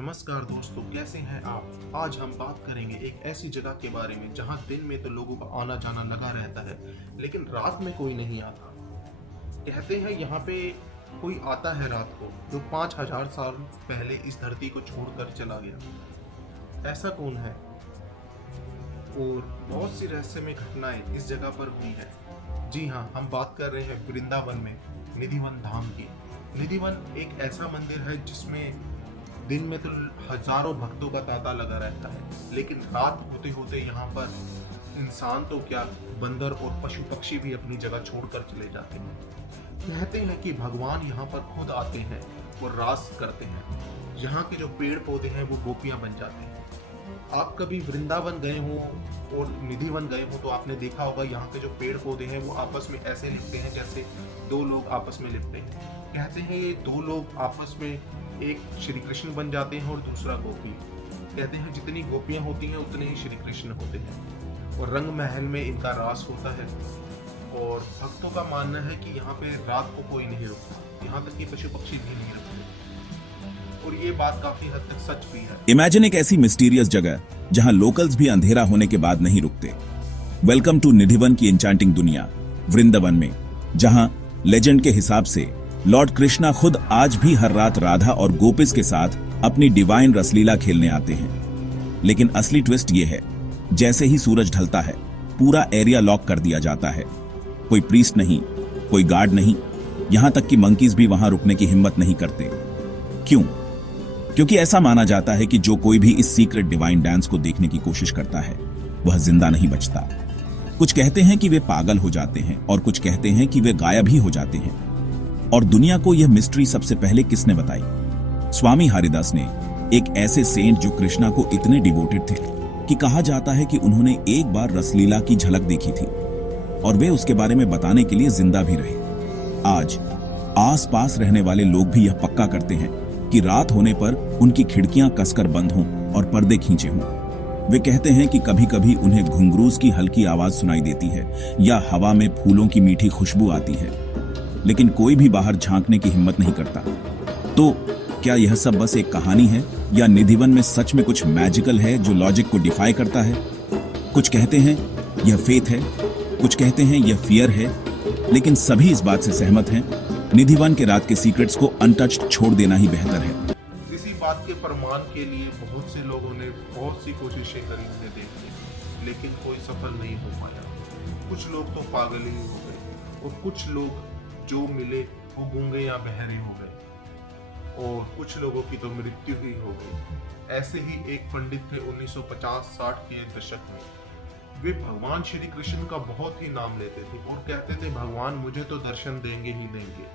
नमस्कार दोस्तों, कैसे हैं आप। आज हम बात करेंगे एक ऐसी जगह के बारे में जहां दिन में तो लोगों का आना जाना लगा रहता है, लेकिन रात में कोई नहीं आता। कहते हैं यहाँ पे कोई आता है रात को जो 5000 साल पहले इस धरती को छोड़कर चला गया। ऐसा कौन है? और बहुत सी रहस्यमय घटनाएं इस जगह पर हुई है। जी हाँ, हम बात कर रहे हैं वृंदावन में निधिवन धाम की। निधिवन एक ऐसा मंदिर है जिसमें दिन में तो हजारों भक्तों का तांता लगा रहता है, लेकिन रात होते होते यहाँ पर इंसान तो क्या, बंदर और पशु पक्षी भी अपनी जगह छोड़कर चले जाते हैं। कहते हैं कि भगवान यहाँ पर खुद आते हैं और रास करते हैं। यहाँ के जो पेड़ पौधे हैं वो गोपियां बन जाते हैं। आप कभी वृंदावन गए हो और निधिवन गए हो तो आपने देखा होगा यहाँ के जो पेड़ पौधे हैं वो आपस में ऐसे लिपटे हैं जैसे दो लोग आपस में लिपटे हैं। कहते हैं ये दो लोग आपस में एक श्री कृष्ण बन जाते हैं और दूसरा गोपी। कहते हैं जितनी गोपियां होती हैं उतने ही श्री कृष्ण होते हैं और रंग महल में इनका रास होता है। और भक्तों का मानना है कि यहाँ पे रात को कोई नहीं रुकता, यहाँ तक कि पशु पक्षी भी नहीं रुकते। और ये बात काफी हद तक सच भी है। इमेजिन एक ऐसी मिस्टीरियस जगह जहां लोकल्स भी अंधेरा होने के बाद नहीं रुकते। वेलकम टू निधिवन की एन्चांटिंग दुनिया वृंदावन में, जहां लेजेंड के हिसाब से लॉर्ड कृष्णा खुद आज भी हर रात राधा और गोपिस के साथ अपनी डिवाइन रसलीला खेलने आते हैं। लेकिन असली ट्विस्ट ये है, जैसे ही सूरज ढलता है पूरा एरिया लॉक कर दिया जाता है। कोई प्रीस्ट नहीं, कोई गार्ड नहीं, यहां तक कि मंकीज भी वहां रुकने की हिम्मत नहीं करते। क्यों? क्योंकि ऐसा माना जाता है कि जो कोई भी इस सीक्रेट डिवाइन डांस को देखने की कोशिश करता है वह जिंदा नहीं बचता। कुछ कहते हैं कि वे पागल हो जाते हैं और कुछ कहते हैं कि वे गायब ही हो जाते हैं। और दुनिया को यह मिस्ट्री सबसे पहले किसने बताई? स्वामी हरिदास ने, एक ऐसे सेंट जो कृष्णा को इतने डिवोटेड थे कि कहा जाता है कि उन्होंने एक बार रसलीला की झलक देखी थी और वे उसके बारे में बताने के लिए जिंदा भी रहे। आज आसपास रहने वाले लोग भी यह पक्का करते हैं कि रात होने पर उनकी खिड़कियां कसकर बंद हों और पर्दे खींचे हों। वे कहते हैं कि कभी-कभी उन्हें घुंघरूस की हल्की आवाज सुनाई देती है या हवा में फूलों की मीठी खुशबू आती है, लेकिन कोई भी बाहर झांकने की हिम्मत नहीं करता। तो क्या यह सब बस एक कहानी है या निधिवन में सच में कुछ मैजिकल है जो लॉजिक को डिफाई करता है? कुछ कहते हैं यह फेथ है, कुछ कहते हैं यह फियर है, लेकिन सभी इस बात से सहमत हैं, निधिवन के रात के सीक्रेट्स को अनटच्ड छोड़ देना ही बेहतर है। इसी बात के प्रमाण के लिए बहुत से लोगों ने बहुत सी कोशिशें करी उन्हें देखने, लेकिन कोई सफल नहीं हो पाया। कुछ लोग तो पागल ही हो गए और कुछ लोग जो मिले वो गूंगे या बहरे हो गए और कुछ लोगों की तो मृत्यु ही हो गई। ऐसे ही एक पंडित थे 1950-60 के दशक में। वे भगवान श्री कृष्ण का बहुत ही नाम लेते थे और कहते थे भगवान मुझे तो दर्शन देंगे ही देंगे।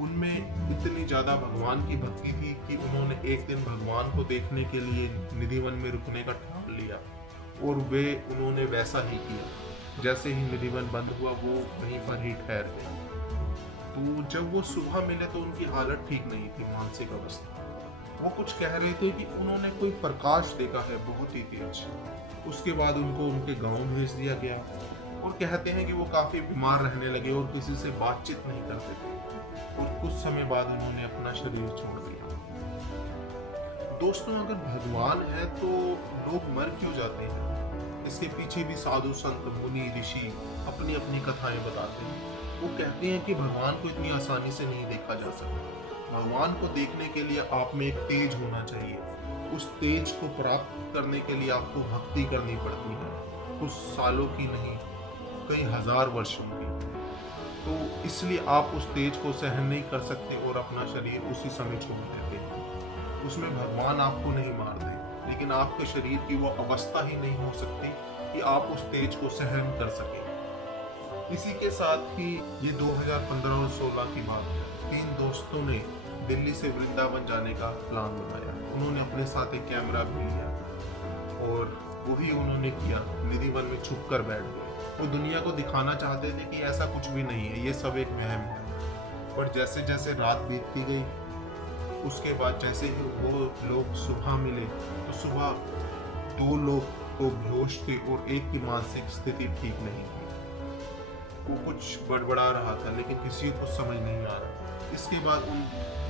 उनमें इतनी ज्यादा भगवान की भक्ति थी कि उन्होंने एक दिन भगवान को देखने के लिए निधिवन में रुकने का ठान लिया और उन्होंने वैसा ही किया। जैसे ही निधिवन बंद हुआ वो वहीं पर ही ठहर गए। तो जब वो सुबह मिले तो उनकी हालत ठीक नहीं थी, मानसिक अवस्था। वो कुछ कह रहे थे कि उन्होंने कोई प्रकाश देखा है बहुत ही तेज। उसके बाद उनको उनके गांव भेज दिया गया और कहते हैं कि वो काफी बीमार रहने लगे और किसी से बातचीत नहीं करते थे और कुछ समय बाद उन्होंने अपना शरीर छोड़ दिया। दोस्तों, अगर भगवान है तो लोग मर क्यों जाते हैं? इसके पीछे भी साधु संत मुनि ऋषि अपनी अपनी कथाएं बताते हैं। वो कहते हैं कि भगवान को इतनी आसानी से नहीं देखा जा सकता। भगवान को देखने के लिए आप में एक तेज होना चाहिए। उस तेज को प्राप्त करने के लिए आपको भक्ति करनी पड़ती है, कुछ सालों की नहीं, कई हजार वर्षों की। तो इसलिए आप उस तेज को सहन नहीं कर सकते और अपना शरीर उसी समय छोड़ देते हैं। उसमें भगवान आपको नहीं मार दे, लेकिन आपके शरीर की वो अवस्था ही नहीं हो सकती कि आप उस तेज को सहन कर सकें। इसी के साथ ही ये 2015 और 16 की बात है। 3 दोस्तों ने दिल्ली से वृंदावन जाने का प्लान बनाया। उन्होंने अपने साथ एक कैमरा भी लिया और वही उन्होंने किया। निधिवन में छुप कर बैठ गए। वो दुनिया को दिखाना चाहते थे कि ऐसा कुछ भी नहीं है, ये सब एक वहम है। पर जैसे जैसे रात बीतती गई, उसके बाद जैसे ही वो लोग सुबह मिले तो सुबह 2 लोग तो बेहोश थे और एक की मानसिक स्थिति ठीक नहीं थी। वो कुछ बड़बड़ा रहा था लेकिन किसी को समझ नहीं आ रहा। इसके बाद उन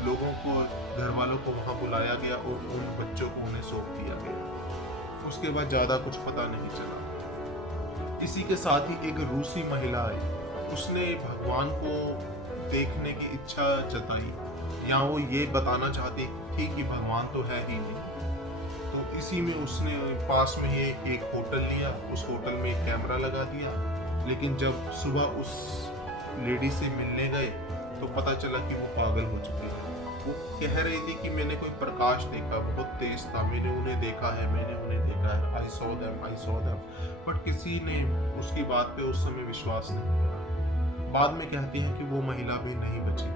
लोगों को, घर वालों को वहां बुलाया गया और उन बच्चों को उन्हें सौंप दिया गया। उसके बाद ज्यादा कुछ पता नहीं चला। इसी के साथ ही एक रूसी महिला आई, उसने भगवान को देखने की इच्छा जताई, या वो ये बताना चाहती थी कि भगवान तो है ही नहीं। तो इसी में उसने पास में ही एक होटल लिया, उस होटल में एक कैमरा लगा दिया। लेकिन जब सुबह उस लेडी से मिलने गए तो पता चला कि वो पागल हो चुकी है। वो कह रही थी कि मैंने कोई प्रकाश देखा, बहुत तेज था, मैंने उन्हें देखा है, मैंने उन्हें देखा है, आई सॉ देम। बट किसी ने उसकी बात पे उस समय विश्वास नहीं करा। बाद में कहती है कि वो महिला भी नहीं बची।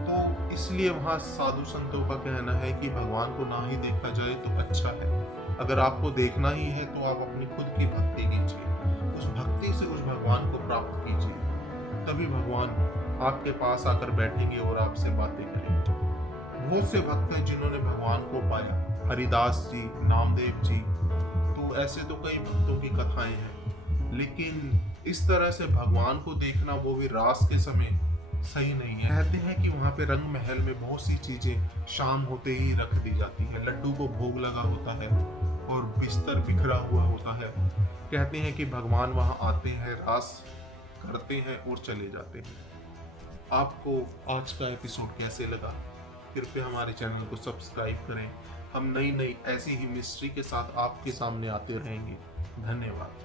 तो इसलिए वहाँ साधु संतों का कहना है कि भगवान को ना ही देखा जाए तो अच्छा है। अगर आपको देखना ही है तो आप अपनी खुद की भक्ति कीजिए, उस भक्ति से उस भगवान को प्राप्त कीजिए, तभी भगवान आपके पास आकर बैठेंगे और आपसे बातें करेंगे। बहुत से भक्त हैं जिन्होंने भगवान को पाया, हरिदास जी, नामदेव जी, तो ऐसे तो कई भक्तों की कथाएं हैं। लेकिन इस तरह से भगवान को देखना, वो भी रात के समय, सही नहीं है। कहते हैं कि वहाँ पे रंग महल में बहुत सी चीजें शाम होते ही रख दी जाती है। लड्डू को भोग लगा होता है और बिस्तर बिखरा हुआ होता है। कहते हैं कि भगवान वहाँ आते हैं, रास करते हैं और चले जाते हैं। आपको आज का एपिसोड कैसे लगा? कृपया हमारे चैनल को सब्सक्राइब करें। हम नई ऐसी ही मिस्ट्री के साथ आपके सामने आते रहेंगे। धन्यवाद।